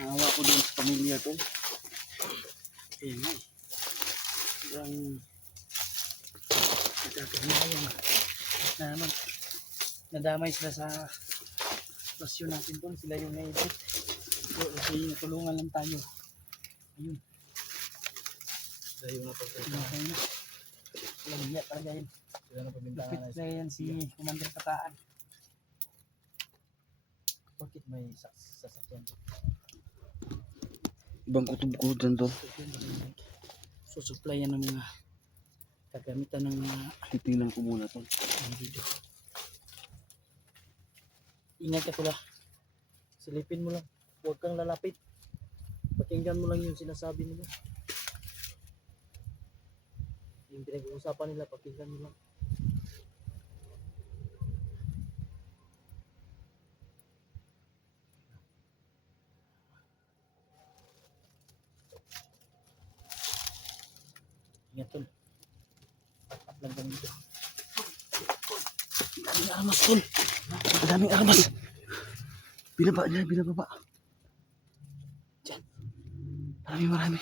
Naawa ko dun sa pamilya tol. Eh nga eh. Sobrang nagkakahimayan na naman. Nadamay sila sa sitwasyon natin tol. Sila yung naibit. So, kasi natulungan lang tayo. Ayun. Sila yung napagkita. Sila niya talaga yun. Sila na pabintangan Lupit na yan si Commander Kataan. Bakit may sasakyan to? Ibang kutub-kutan to. So supply yan ng mga kagamitan ng mga titingnan ko muna to. Dito. Ingat ka pula. Silipin mo lang. Huwag kang lalapit. Pakinggan mo lang yung sinasabi nila. Yung pinag-uusapan nila, pakinggan mo lang. Ingat tol. Pat lang kami dito. Daming armas tol. Daming armas. Binaba niya, binababa. Diyan. Marami.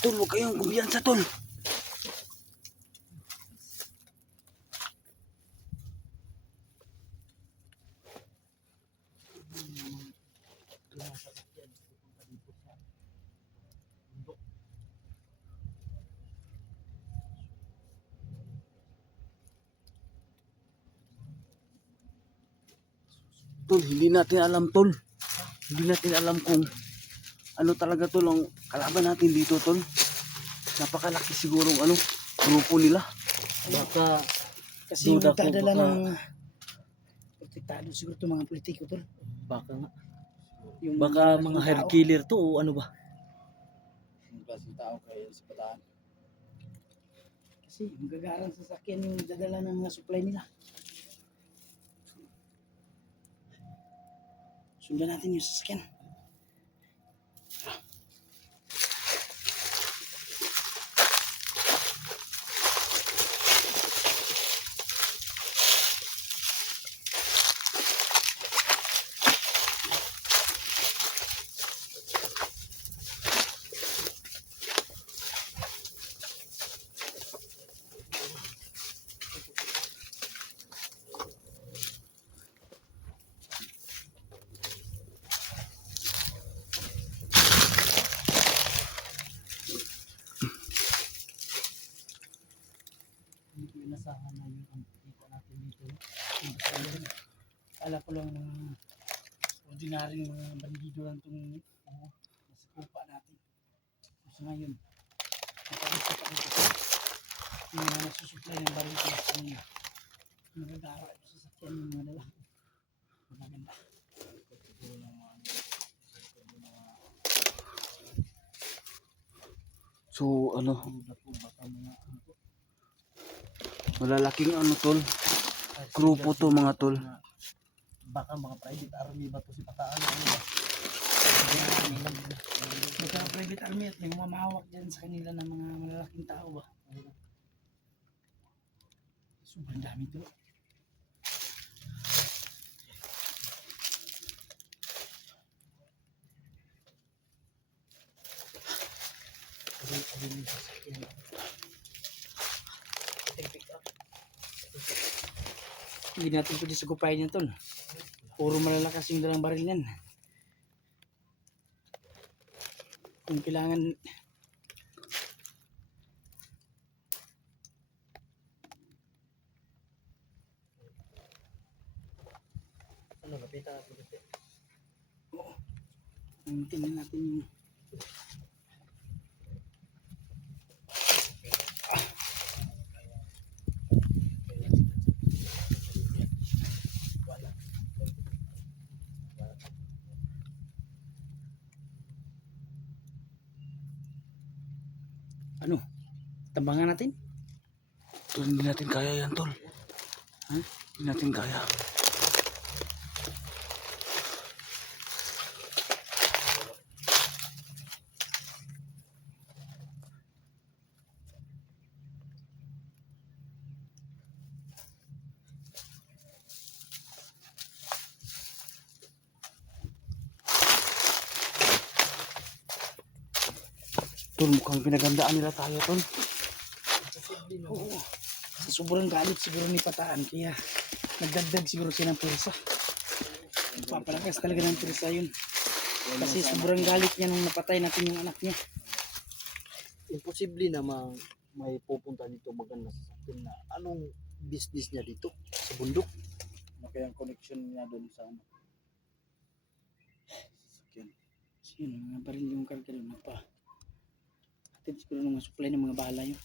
Tol, huwag kayong kumpiyansa tol. Tol, hindi natin alam tol. Hindi natin alam kung ano talaga tol ang kalaban natin dito tol. Napakalaki sigurong grupo nila. Baka Kasi yung duda ko, nagdadala baka- ng protektado siguro itong mga politiko tol. baka nga. Yung Baka mga malaking herd tao. killer to o ano ba? Yung klaseng tao kayo sa Bataan. Kasi yung gagarang sasakyan yung dadala ng mga supply nila. Sundan natin yung sasakyan. Inasahan na yung kita natin dito. Kala ko lang mga ordinaryong mga bandido lang itong nasa kupa natin. So ngayon, nakaisip ako kasi yung mga nagsusupply ng baril ko sa kanila. Nagagara ito sa sakyan yung mga dala. Magaganda. So malalaking tol, grupo to mga tol. Baka mga private army ba to si Bataan? Ano ba? Mga private army at may mamahawak dyan sa kanila ng mga malalaking tao ba? Sobrang dami to. Hindi natin pwede sagupayan yan tol. Puro malalakas yung dalang baril yan. Kung kailangan Ano, kapita ako dito. tingnan natin yung tambangan natin. Tol, hindi natin kaya yan tol. Hindi natin kaya. Tol, mukhang pinagandaan nila tayo, tol. Oo. Sa sobrang galit siguro ni Pataan, kaya nagdagdag siguro siya ng pwersa. Papalakas talaga ng pwersa yun. Kasi sobrang galit niya nung napatay natin yung anak niya. Imposible na may pupunta dito maganda sa akin na anong business niya dito sa bundok. Ano kaya ang connection niya doon sa ano? Sasakyan. So yun, mga baril yung karga doon. Atid siguro ng mga supply ng mga bahala yun.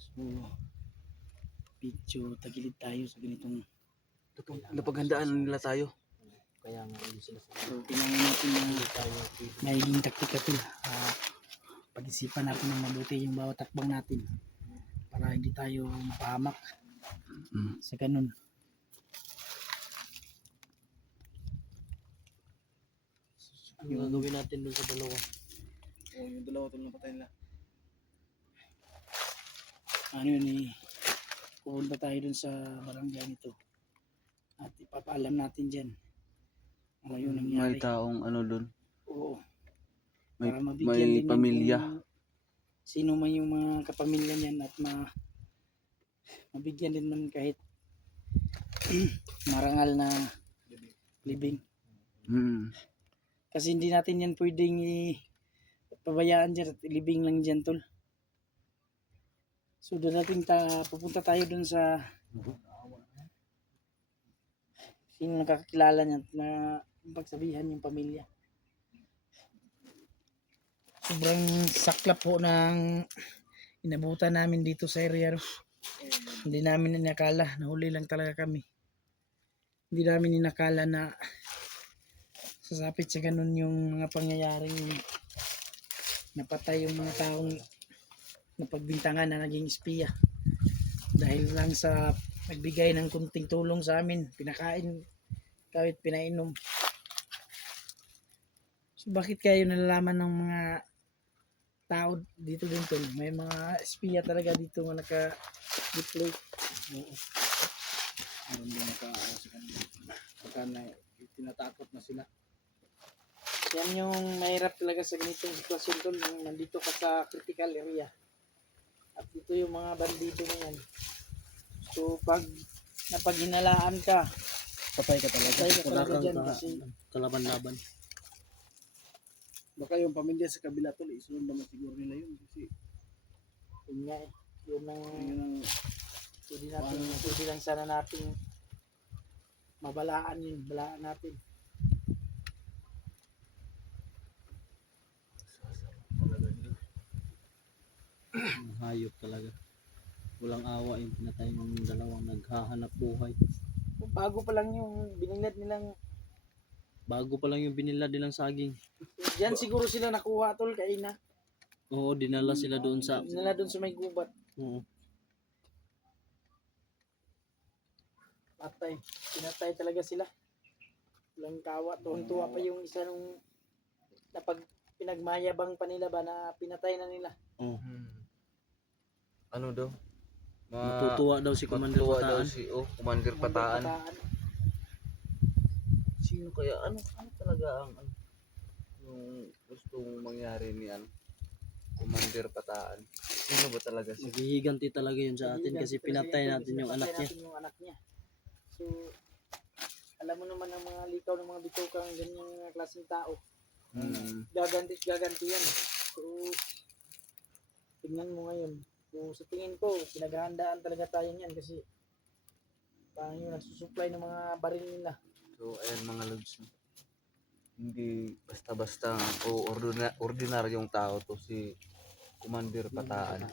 So, medyo tagilid tayo sa ganitong. Napaghandaan nila tayo. Kaya nga hindi sila sa So, kailangan natin na tayo. naging taktika to. Pag-isipan natin ng mabuti yung bawat takbang natin para hindi tayo mapahamak sa ganun. Ano gagawin natin dun sa dalawa? Yung dalawa tol na patay nila. Ano yun eh, pupunta tayo dun sa barangay nito at ipapaalam natin dyan ano yun nangyari. May taong ano doon. Oo, May, para mabigyan may din yan pamilya. kung sino man yung mga kapamilya niyan at mabigyan din man kahit marangal na living. Kasi hindi natin yan pwedeng pabayaan dyan at living lang dyan tol. So doon natin pupunta tayo doon sa sino nakakilala niya na pagsabihan yung pamilya. Sobrang saklap po ng inabutan namin dito sa area. Hindi namin inakala, nahuli lang talaga kami. Hindi namin inakala na sasapit sa ganun yung mga pangyayaring napatay yung mga taong napagbintangan na naging espiya. Dahil lang sa nagbigay ng kunting tulong sa amin, pinakain, kahit pinainom. So bakit kayo nalalaman ng mga tao dito din tol? May mga espiya talaga dito na naka-deploy. Meron din sa kanila. Pagka tinatakot na sila. Yan yung mahirap talaga sa ganitong sitwasyon tol, yung nandito ka sa critical area. At dito yung mga bandido na yan. So pag napaghinalaan ka, Patay ka talaga. patay ka Wala talaga kang dyan kasi kalaban-laban. Baka yung pamilya sa kabila tol, isunod naman siguro nila yun. Kasi yun nga eh. Yun ang yun ang pwede lang sana nating mabalaan yun, balaan natin. Hayop talaga. Walang awa yung pinatay ng dalawang naghahanap buhay. Bago pa lang yung binilad nilang, Bago pa lang yung binilad nilang saging. diyan siguro sila nakuha tol kay na. Oo, dinala sila doon sa... Nila doon sa may gubat. Oo. Patay. Pinatay talaga sila. Walang kawa. Tuwang-tuwa pa yung isa nung pinagmayabang pa nila ba na pinatay na nila. Oo. ano daw? Matutuwa daw si Commander Matutuwa daw Pataan. si Commander Pataan. Sino kaya ano talaga ang yung gustong mangyari ni Commander Pataan? Sino ba talaga siya? Maghihiganti talaga yun sa atin kasi pinatay natin yung anak niya. Yung anak niya. So, alam mo naman ang mga likaw ng mga bitukang ganyang klaseng tao. Gaganti yan. So, tingnan mo ngayon. Kung sa tingin ko, pinaghahandaan talaga tayo niyan kasi parang yung nagsusupply ng mga baril nila. So ayan mga lods, hindi basta-basta o ordinaryong tao to si Commander Pataan.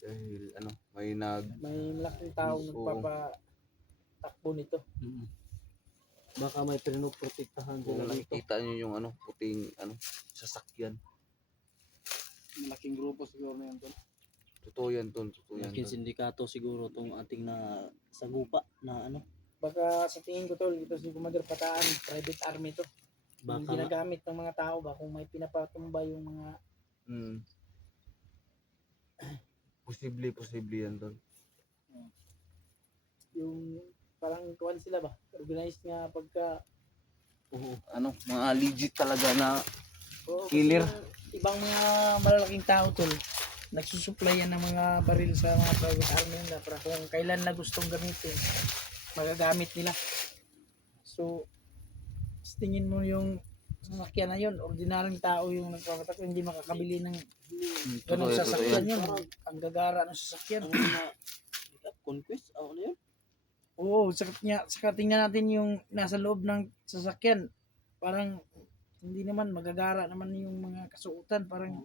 Dahil may Malaking tao Oo. nagpapatakbo nito. Baka may pinoprotektahan kung sila dito. nakikita nyo yung puting sasakyan. Malaking grupo siguro na yan tol. Totoo yan tol, totoo yan Laking tol. sindikato siguro tong ating na sagupa na Baka sa tingin ko tol, ito si Commander Pataan, private army to. Yung baka nga, ginagamit ng mga tao ba kung may pinapatumba yung mga Posible yan tol. yung parang kuwan sila ba? Organized nga pagka oo, Mga legit talaga na Oo, Killer. kasi ibang mga malalaking tao tol, nagsusupply yan ng mga baril sa mga private army nila para kung kailan na gustong gamitin, magagamit nila. So, tingin mo yung sasakyan na yun, ordinaryong tao yung nagpapatak, hindi makakabili ng ganong Totoo sasakyan yan. yun. Ang gagara ng sasakyan. Ano na, conquest? Ano yun? Oo, saka tingnan natin yung nasa loob ng sasakyan. Parang hindi naman magagara naman yung mga kasuotan. Parang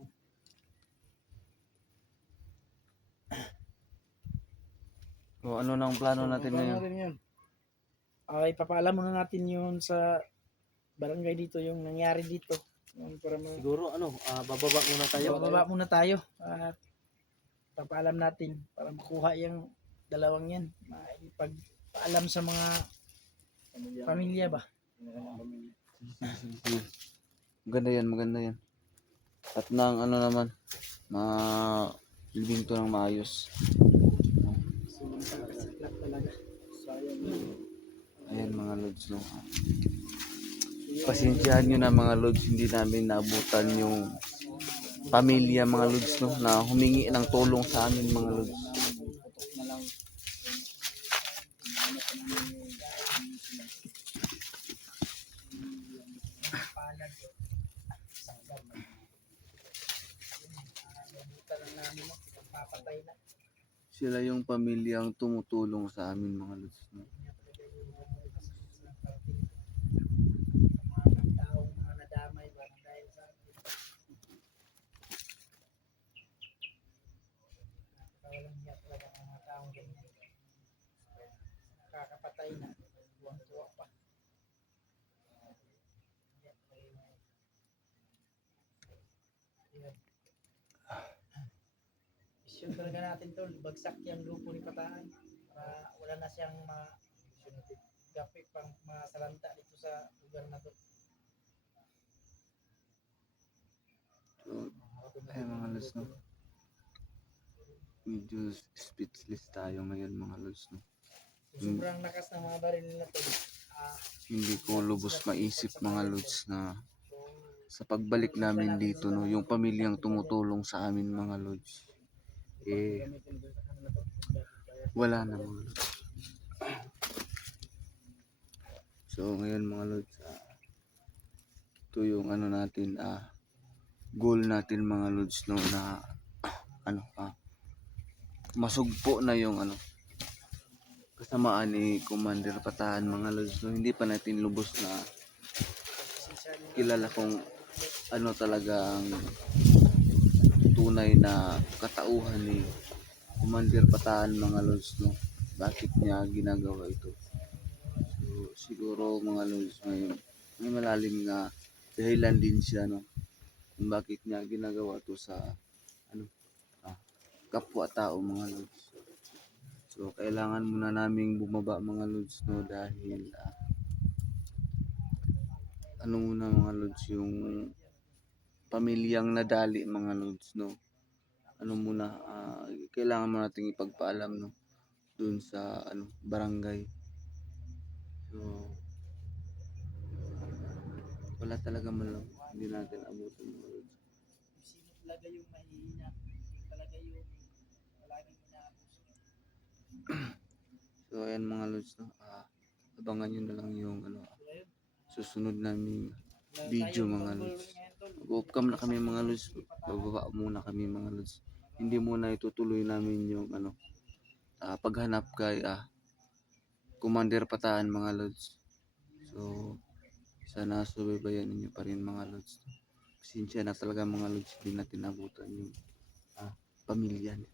O ano nang plano natin paano ngayon? natin yun? Ay, papaalam muna natin yun sa barangay dito, yung nangyari dito. Yung para Siguro bababa muna tayo. bababa muna tayo at papaalam natin para makuha yung dalawang yan. Pagpaalam sa mga pamilya ba? Sige. Maganda yan. At nang ano naman, libing to ng maayos. Saklap talaga. Ayan mga lods, no. Pasensyahan nyo na mga lods, hindi namin naabutan yung pamilya mga lods, no, na humingi ng tulong sa amin mga lods. Sila yung pamilyang tumutulong sa amin mga lods, no. Taong mga nadamay ba dahil sa walang hiya talaga ng mga taong ganyan. Nakakapatay na, tuwang-tuwa pa. Mission talaga natin tol, bagsak yung grupo ni Pataan para wala na siyang gapit pang mga salanta dito sa lugar na to. So, ayan mga lods, no. Medyo speechless tayo ngayon mga lods, no. Sobrang lakas ng mga baril nila tol. Hindi ko lubos maisip mga lods na sa pagbalik namin dito, no, yung pamilyang tumutulong sa amin mga lods, wala na mga lods. So ngayon mga lods, ito yung ano natin, goal natin mga lods, no, na masugpo na yung kasamaan ni Commander Patahan mga lods, no. Hindi pa natin lubos na kilala kung ano talaga ang tunay na katauhan ni Commander Patahan mga lods, no. Bakit niya ginagawa ito? So siguro mga lods, may malalim na dahilan din siya, no, kung bakit niya ginagawa to sa kapwa-tao mga lods. So kailangan muna naming bumaba mga lods, no, dahil muna mga lods, yung pamilyang nadali mga lods, no. Muna, kailangan mo nating ipagpaalam, no, dun sa barangay. So wala talaga man, hindi natin abutin mga lods. Sino talaga yung mahihina? Yung talaga yung palaging inaabuso. So ayan mga lods, no, abangan nyo na lang yung susunod naming video mga lods. Mag-off cam na kami mga lods, bababa muna kami mga lods. Hindi muna itutuloy namin yung paghanap kay Commander Patahan mga lods. So sana subaybayan ninyo pa rin mga lods. Pasensya na talaga mga lods, hindi natin nabutan yung pamilya niya.